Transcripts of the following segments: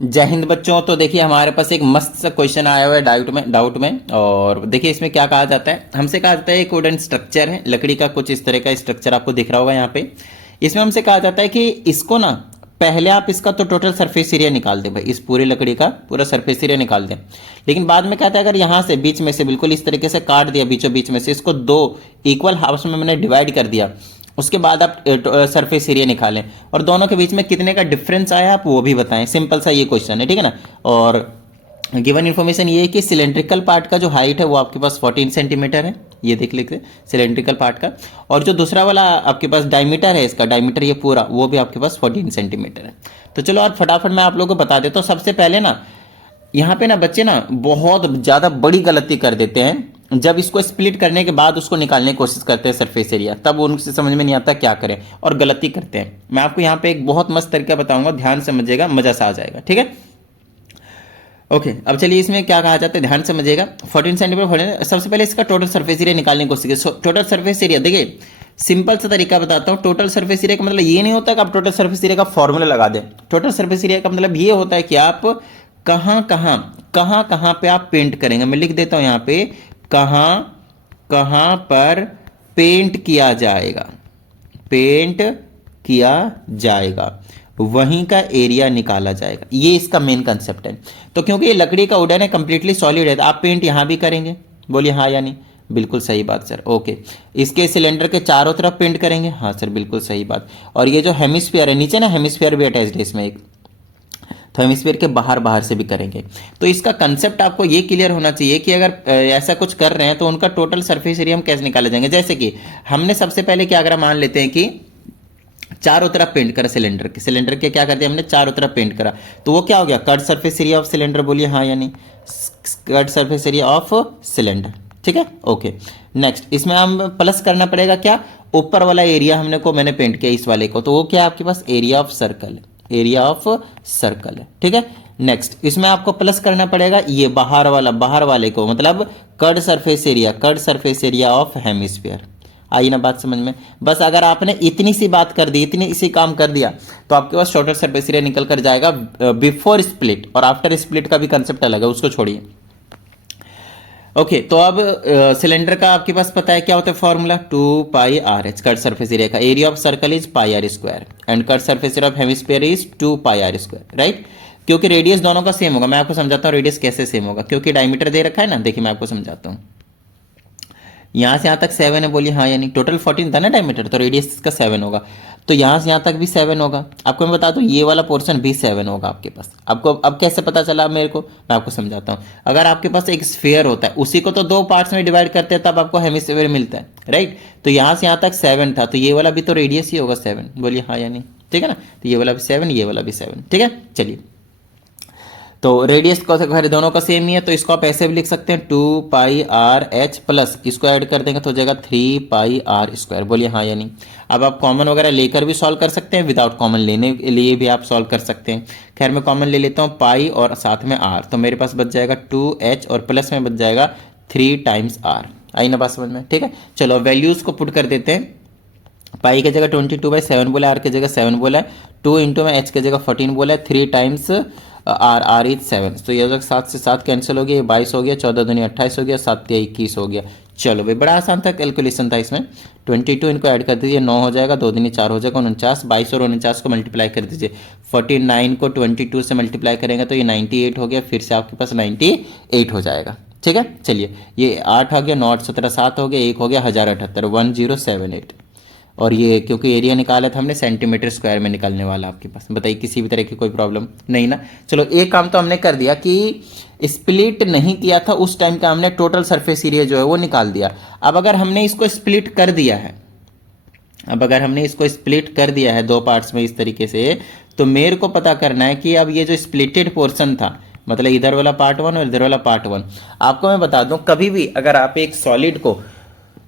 जय हिंद बच्चों। तो देखिए हमारे पास एक मस्त सा क्वेश्चन आया हुआ है डाउट में और देखिए इसमें क्या कहा जाता है। हमसे कहा जाता है एक वुडन स्ट्रक्चर है, लकड़ी का कुछ इस तरह का स्ट्रक्चर आपको दिख रहा होगा यहाँ पे। इसमें हमसे कहा जाता है कि इसको ना पहले आप इसका तो टोटल सरफेस एरिया निकाल दें भाई, इस पूरी लकड़ी का पूरा सरफेस एरिया निकाल दें। लेकिन बाद में कहता है अगर यहाँ से बीच में से बिल्कुल इस तरीके से काट दिया, बीचों बीच में से इसको दो इक्वल हाफ्स में मैंने डिवाइड कर दिया, उसके बाद आप सरफेस एरिया निकालें और दोनों के बीच में कितने का डिफरेंस आया आप वो भी बताएं। सिंपल सा ये क्वेश्चन है, ठीक है ना। और गिवन इन्फॉर्मेशन ये है कि सिलेंड्रिकल पार्ट का जो हाइट है वो आपके पास 14 सेंटीमीटर है, ये देख लेते सिलेंड्रिकल पार्ट का। और जो दूसरा वाला आपके पास डायमीटर है, इसका डायमीटर ये पूरा वो भी आपके पास 14 सेंटीमीटर है। तो चलो और फटाफट मैं आप लोगों को बता देता हूँ। सबसे पहले ना यहाँ पे ना बच्चे ना बहुत ज़्यादा बड़ी गलती कर देते हैं, जब इसको स्प्लिट करने के बाद उसको निकालने की कोशिश करते हैं सरफेस एरिया, तब उनसे समझ में नहीं आता क्या करें और गलती करते हैं। मैं आपको यहाँ पे एक बहुत मस्त तरीका बताऊंगा, ध्यान से समझिएगा, मजा सा आ जाएगा, ठीक है। ओके, अब चलिए इसमें क्या कहा जाता है, ध्यान से समझिएगा। 14 सेंटीमीटर, सबसे पहले इसका टोटल सरफेस एरिया निकालने की कोशिश कीजिए। टोटल सरफेस एरिया देखिए सिंपल सा तरीका बताता हूँ। टोटल सरफेस एरिया का मतलब ये नहीं होता कि आप टोटल सरफेस एरिया का फॉर्मूला लगा दें। टोटल सरफेस एरिया का मतलब ये होता है कि आप कहाँ कहाँ पे आप पेंट करेंगे। मैं लिख देता हूं यहां पे, कहाँ कहाँ पर पेंट किया जाएगा, पेंट किया जाएगा वहीं का एरिया निकाला जाएगा। ये इसका मेन कंसेप्ट है। तो क्योंकि ये लकड़ी का वुडन है, कंप्लीटली सॉलिड है, तो आप पेंट यहां भी करेंगे। बोलिए हाँ या नहीं। बिल्कुल सही बात सर। ओके, इसके सिलेंडर के चारों तरफ पेंट करेंगे। हाँ सर बिल्कुल सही बात। और ये जो हेमिस्फीयर है नीचे ना, हेमिस्फीयर भी अटैच्ड है इसमें एक, तो हेमिस्फीयर के बाहर बाहर से भी करेंगे। तो इसका कंसेप्ट आपको ये क्लियर होना चाहिए कि अगर ऐसा कुछ कर रहे हैं तो उनका टोटल सरफेस एरिया हम कैसे निकाले जाएंगे। जैसे कि हमने सबसे पहले क्या अगर मान लेते हैं कि चारों तरफ पेंट करा सिलेंडर के क्या कर दिया हमने, चारों तरफ पेंट करा, तो वो क्या हो गया, cut surface area of cylinder. बोलिए हाँ या नहीं, cut surface area of cylinder, ठीक है। ओके, नेक्स्ट इसमें हम प्लस करना पड़ेगा क्या, ऊपर वाला एरिया हमने को मैंने पेंट किया इस वाले को, तो वो क्या आपके पास area of circle, area of circle है, ठीक है। नेक्स्ट इसमें आपको प्लस करना पड़ेगा ये बाहर वाले को, मतलब curved surface area of hemisphere. आई ना बात समझ में। बस अगर आपने इतनी सी बात कर दी, इतनी इसी काम कर दिया, तो आपके पास टोटल सरफेस एरिया निकल कर जाएगा बिफोर स्प्लिट। और आफ्टर स्प्लिट का भी कंसेप्ट अलग है, उसको छोड़िए। ओके, तो अब सिलेंडर का आपके पास पता है क्या होता है formula, 2πr(h). Curved surface area का area of circle is πr² and curved surface area of hemisphere is 2πr², right. क्योंकि रेडियस दोनों का सेम होगा। मैं आपको समझाता हूँ रेडियस कैसे सेम होगा, क्योंकि डायमीटर दे रखा है ना। देखिए मैं आपको समझाता हूँ, यहां से यहां तक 7 है, बोलिए हाँ या नहीं। टोटल 14 था ना डायमीटर, तो रेडियस इसका 7 होगा, तो यहां से यहां तक भी 7 होगा। आपको मैं बता दूं ये वाला पोर्शन भी 7 होगा आपके पास। आपको अब कैसे पता चला मेरे को, मैं आपको समझाता हूं। अगर आपके पास एक स्फीयर होता है, उसी को तो दो पार्ट्स में डिवाइड करते हैं, तब आपको हेमिस्फीयर मिलता है, राइट। तो यहां से यहां तक 7 था, तो ये वाला भी तो रेडियस ही होगा 7। बोलिए हाँ या नहीं, ठीक है ना। तो ये वाला भी 7, ये वाला भी 7, ठीक है। चलिए, तो रेडियस को खैर दोनों का सेम ही है, तो इसको आप ऐसे भी लिख सकते हैं 2πr(h) प्लस इसको ऐड कर देंगे तो हो जाएगा 3πr²। बोलिए हाँ या नहीं। अब आप कॉमन वगैरह लेकर भी सॉल्व कर सकते हैं, विदाउट कॉमन लेने के लिए भी आप सॉल्व कर सकते हैं। खैर मैं कॉमन ले लेता हूँ पाई और साथ में r, तो मेरे पास बच जाएगा 2h और प्लस में बच जाएगा 3 टाइम्स r। आई ना बात समझ में, ठीक है। चलो वैल्यूज को पुट कर देते हैं। पाई की जगह 22/7 बोला है, आर की जगह 7 बोला है, 2 इंटू में एच की जगह 14 बोला है, 3 टाइम्स आर इज 7। तो ये 7 से 7 कैंसिल हो गया, ये 22 हो गया, 14 दूनी 28 हो गया, 7 या 21 हो गया। चलो भाई बड़ा आसान था, कैलकुलेशन था इसमें। 22 इनको ऐड कर दीजिए, 9 हो जाएगा, 2 दूनी 4 हो जाएगा 49, 22 और 49 को मल्टीप्लाई कर दीजिए। 49 को 22 से मल्टीप्लाई करेंगे तो ये 98 हो गया, फिर से आपके पास 98 हो जाएगा, ठीक है। चलिए ये 8 हो गया, 9 8 17 7 हो गया, 1 हो गया 1078, 1078। और ये क्योंकि एरिया निकाला था हमने सेंटीमीटर स्क्वायर में निकालने वाला आपके पास। बताइए किसी भी तरह की कोई प्रॉब्लम नहीं ना। चलो एक काम तो हमने कर दिया कि स्प्लिट नहीं किया था उस टाइम का, हमने टोटल सरफेस एरिया जो है वो निकाल दिया। अब अगर हमने इसको स्प्लिट कर दिया है, दो पार्ट्स में इस तरीके से, तो मेरे को पता करना है कि अब ये जो स्प्लिटेड पोर्शन था, मतलब इधर वाला पार्ट 1 और इधर वाला पार्ट 1। आपको मैं बता दूं, कभी भी अगर आप एक सॉलिड को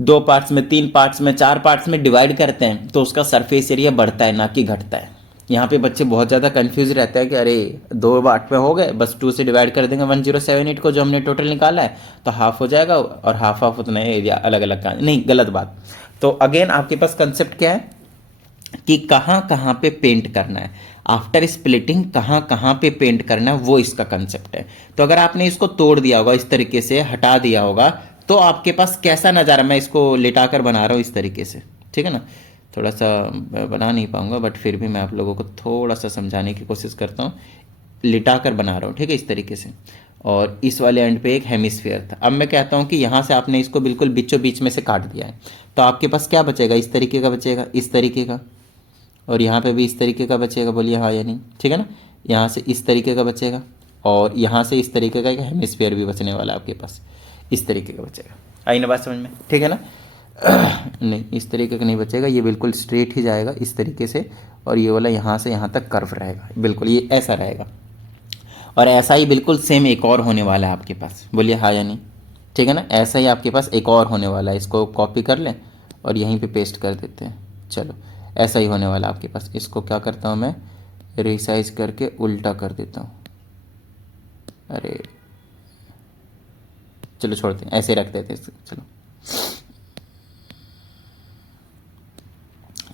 2 पार्ट्स में, 3 पार्ट्स में, 4 पार्ट्स में डिवाइड करते हैं तो उसका सरफेस एरिया बढ़ता है ना कि घटता है। यहाँ पे बच्चे बहुत ज़्यादा कंफ्यूज रहते हैं कि अरे 2 पार्ट में हो गए, बस 2 से डिवाइड कर देंगे 1078 को जो हमने टोटल निकाला है, तो हाफ हो जाएगा और हाफ उतना एरिया अलग अलग का। नहीं, गलत बात। तो अगेन आपके पास कंसेप्ट क्या है कि कहाँ कहाँ पे पेंट करना है। आफ्टर स्प्लिटिंग कहाँ कहाँ पे पेंट करना है, वो इसका कंसेप्ट है। तो अगर आपने इसको तोड़ दिया होगा इस तरीके से, हटा दिया होगा, तो आपके पास कैसा नज़ारा, मैं इसको लिटाकर बना रहा हूँ इस तरीके से, ठीक है ना। थोड़ा सा बना नहीं पाऊंगा बट फिर भी मैं आप लोगों को थोड़ा सा समझाने की कोशिश करता हूँ, लिटाकर बना रहा हूँ, ठीक है, इस तरीके से। और इस वाले एंड पे एक हेमिस्फीयर था। अब मैं कहता हूँ कि यहाँ से आपने इसको बिल्कुल बीचों बीच में से काट दिया है, तो आपके पास क्या बचेगा, इस तरीके का बचेगा, इस तरीके का, और यहाँ पे भी इस तरीके का बचेगा, बोलिए हाँ या नहीं, ठीक है ना। यहाँ से इस तरीके का बचेगा, और यहाँ से इस तरीके का एक हेमिस्फीयर भी बचने वाला है आपके पास, इस तरीके का बचेगा। आई ना बात समझ में, ठीक है ना। नहीं, इस तरीके का नहीं बचेगा, ये बिल्कुल स्ट्रेट ही जाएगा इस तरीके से, और ये वाला यहाँ से यहाँ तक कर्व रहेगा, बिल्कुल ये ऐसा रहेगा। और ऐसा ही बिल्कुल सेम एक और होने वाला है आपके पास, बोलिए हाँ या नहीं, ठीक है ना। ऐसा ही आपके पास एक और होने वाला है, इसको कॉपी कर लें और यहीं पे पेस्ट कर देते हैं। चलो, ऐसा ही होने वाला है आपके पास। इसको क्या करता हूँ मैं, रिसाइज करके उल्टा कर देता हूँ। अरे चलो छोड़ते हैं, ऐसे रख देते हैं, चलो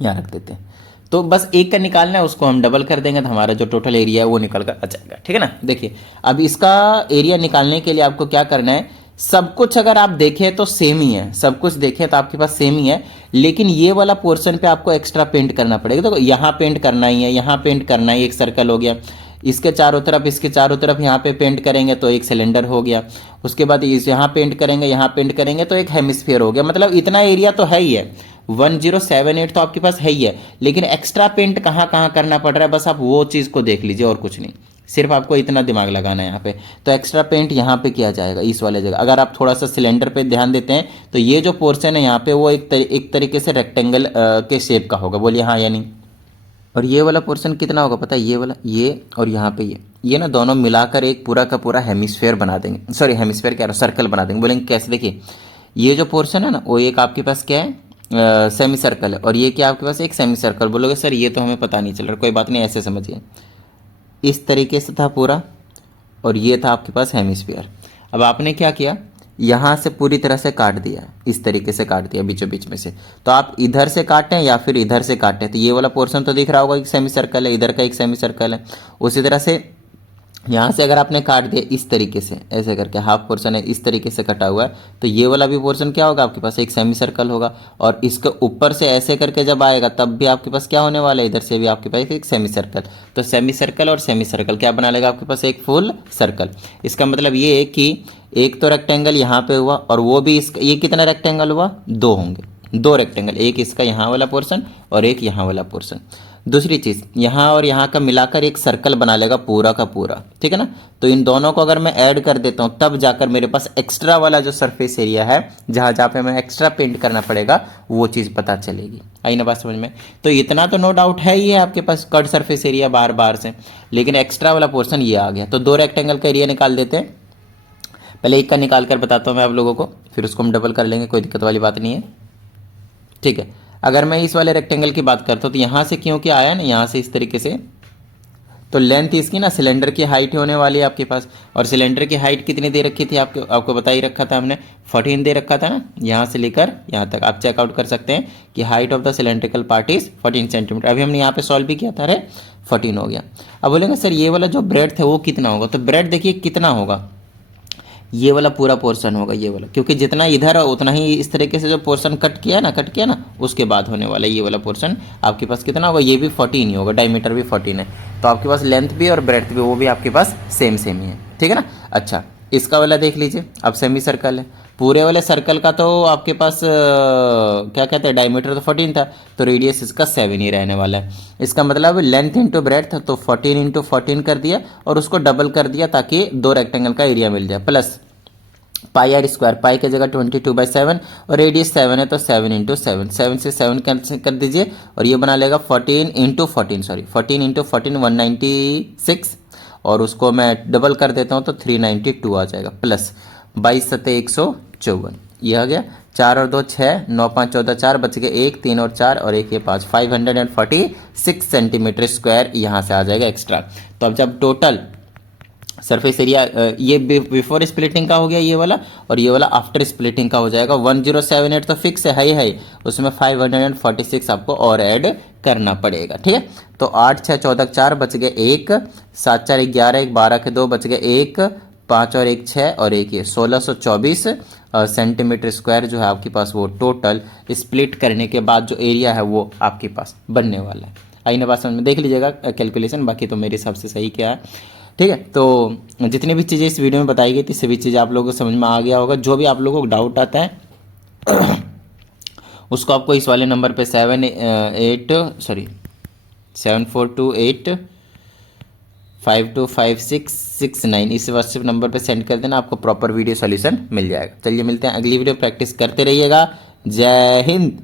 यहाँ रख देते हैं। तो बस एक का निकालना है, उसको हम डबल कर देंगे तो हमारा जो टोटल एरिया है वो निकल कर आ जाएगा, ठीक है ना। देखिए अब इसका एरिया निकालने के लिए आपको क्या करना है, सब कुछ अगर आप देखें तो सेम ही है, सब कुछ देखें तो आपके पास सेम ही है, लेकिन ये वाला पोर्शन पे आपको एक्स्ट्रा पेंट करना पड़ेगा। तो यहाँ पेंट करना ही है, यहाँ पेंट करना ही, एक सर्कल हो गया, इसके चारों तरफ, इसके चारों तरफ यहाँ पे पेंट करेंगे तो एक सिलेंडर हो गया, उसके बाद इस यहाँ पेंट करेंगे, यहाँ पेंट करेंगे तो एक हेमिस्फीयर हो गया। मतलब इतना एरिया तो है ही है, 1078 तो आपके पास है ही है, लेकिन एक्स्ट्रा पेंट कहाँ कहाँ करना पड़ रहा है, बस आप वो चीज़ को देख लीजिए और कुछ नहीं, सिर्फ आपको इतना दिमाग लगाना है यहाँ पे। तो एक्स्ट्रा पेंट यहाँ पे किया जाएगा इस वाले जगह। अगर आप थोड़ा सा सिलेंडर पे ध्यान देते हैं तो ये जो पोर्शन है यहाँ पे वो एक तरीके से रेक्टेंगल के शेप का होगा, बोलिए हाँ या नहीं। और ये वाला पोर्शन कितना होगा पता है, ये वाला, ये और यहाँ पे ये ना दोनों मिलाकर एक पूरा का पूरा हेमिस्फेयर बना देंगे, सॉरी हेमिस्फेयर क्या, सर्कल बना देंगे। बोलेंगे कैसे, देखिए ये जो पोर्शन है ना वो एक आपके पास क्या है, सेमी सर्कल है, और ये क्या आपके पास एक सेमी सर्कल। बोलोगे सर ये तो हमें पता नहीं चल रहा, कोई बात नहीं, ऐसे समझिए, इस तरीके से था पूरा, और ये था आपके पास हेमिस्फीयर। अब आपने क्या किया, यहाँ से पूरी तरह से काट दिया, इस तरीके से काट दिया बीचों बीच में से। तो आप इधर से काटें या फिर इधर से काटें, तो ये वाला पोर्शन तो दिख रहा होगा एक सेमी सर्कल है, इधर का एक सेमी सर्कल है। उसी तरह से यहाँ से अगर आपने काट दिया इस तरीके से, ऐसे करके हाफ पोर्शन है इस तरीके से कटा हुआ है, तो ये वाला भी पोर्शन क्या होगा आपके पास, एक सेमी सर्कल होगा। और इसके ऊपर से ऐसे करके जब आएगा तब भी आपके पास क्या होने वाला है, इधर से भी आपके पास एक सेमी सर्कल। तो सेमी सर्कल और सेमी सर्कल क्या बना लेगा आपके पास, एक फुल सर्कल। इसका मतलब ये है कि एक तो रेक्टेंगल यहाँ पे हुआ, और वो भी इसका, ये कितना रेक्टेंगल हुआ, दो होंगे, दो रेक्टेंगल, एक इसका यहाँ वाला पोर्शन और एक यहाँ वाला पोर्शन। दूसरी चीज़, यहाँ और यहाँ का मिलाकर एक सर्कल बना लेगा पूरा का पूरा, ठीक है ना। तो इन दोनों को अगर मैं ऐड कर देता हूँ तब जाकर मेरे पास एक्स्ट्रा वाला जो सरफेस एरिया है, जहाँ जहाँ पे मैं एक्स्ट्रा पेंट करना पड़ेगा, वो चीज़ पता चलेगी। आई ना बात समझ में। तो इतना तो नो डाउट है ही है आपके पास कट सरफेस एरिया बार बार से, लेकिन एक्स्ट्रा वाला पोर्शन ये आ गया। तो दो रेक्टेंगल का एरिया निकाल देते हैं। पहले एक का निकाल कर बताता हूँ मैं आप लोगों को, फिर उसको हम डबल कर लेंगे, कोई दिक्कत वाली बात नहीं है, ठीक है। अगर मैं इस वाले रेक्टेंगल की बात करता हूँ तो यहाँ से क्योंकि आया ना, यहाँ से इस तरीके से, तो लेंथ इसकी ना सिलेंडर की हाइट होने वाली है आपके पास। और सिलेंडर की हाइट कितनी दे रखी थी आपको बता ही रखा था हमने, 14 दे रखा था ना, यहाँ से लेकर यहाँ तक आप चेकआउट कर सकते हैं कि height of the cylindrical part is 14 centimetre. अभी हमने यहाँ पे सॉल्व भी किया था, अरे 14 हो गया। अब बोलेंगे सर ये वाला जो ब्रेड है वो कितना होगा, तो ब्रेड देखिए कितना होगा, ये वाला पूरा पोर्शन होगा, ये वाला, क्योंकि जितना इधर है उतना ही इस तरीके से जो पोर्शन कट किया ना, उसके बाद होने वाला ये वाला पोर्शन आपके पास कितना होगा, ये भी 14 ही होगा, डायमीटर भी 14 है। तो आपके पास लेंथ भी और ब्रेड्थ भी वो भी आपके पास सेम सेम ही है, ठीक है ना। अच्छा, इसका वाला देख लीजिए, अब सेमी सर्कल है, पूरे वाले सर्कल का तो आपके पास क्या कहते हैं, डायमीटर तो 14 था, तो रेडियस इसका 7 ही रहने वाला है। इसका मतलब लेंथ इंटू ब्रेड्थ, तो 14 इंटू 14 कर दिया और उसको डबल कर दिया ताकि दो रेक्टेंगल का एरिया मिल जाए, प्लस पाई आर स्क्वायर, पाई की जगह 22/7 और रेडियस 7 है तो 7 इंटू 7, 7 से 7 कैंसिल कर दीजिए और ये बना लेगा 14 इंटू 14 196, और उसको मैं डबल कर देता हूँ तो 392 आ जाएगा, प्लस 22 सत्ते 154, ये आ गया। 4 और 2 6, 9 5 14, 4 बच गए, 1 3 और 4 और 1 ये 5, 546 सेंटीमीटर स्क्वायर यहाँ से आ जाएगा एक्स्ट्रा। तो अब जब टोटल सरफेस एरिया ये बिफोर स्प्लिटिंग का हो गया ये वाला, और ये वाला आफ्टर स्प्लिटिंग का हो जाएगा। 1078 तो फिक्स है ही, उसमें 546 आपको और ऐड करना पड़ेगा। ठीक है, तो 8 6 14 4 बच गए 1, 7 4 11, 1 12 के 2 बच गए 1, 5 और 1 6 और 1 ये 1624 सेंटीमीटर स्क्वायर जो है आपके पास वो टोटल स्प्लिट करने के बाद जो एरिया है वो आपके पास बनने वाला है। आई ना बात समझ में, देख लीजिएगा कैलकुलेशन, बाकी तो मेरे हिसाब से सही क्या है। ठीक है, तो जितनी भी चीज़ें इस वीडियो में बताई गई थी सभी चीज़ें आप लोगों को समझ में आ गया होगा। जो भी आप लोगों को डाउट आता है उसको आपको इस वाले नंबर पे 7428525669 इस व्हाट्सएप नंबर पे सेंड कर देना, आपको प्रॉपर वीडियो सॉल्यूशन मिल जाएगा। चलिए मिलते हैं अगली वीडियो, प्रैक्टिस करते रहिएगा। जय हिंद।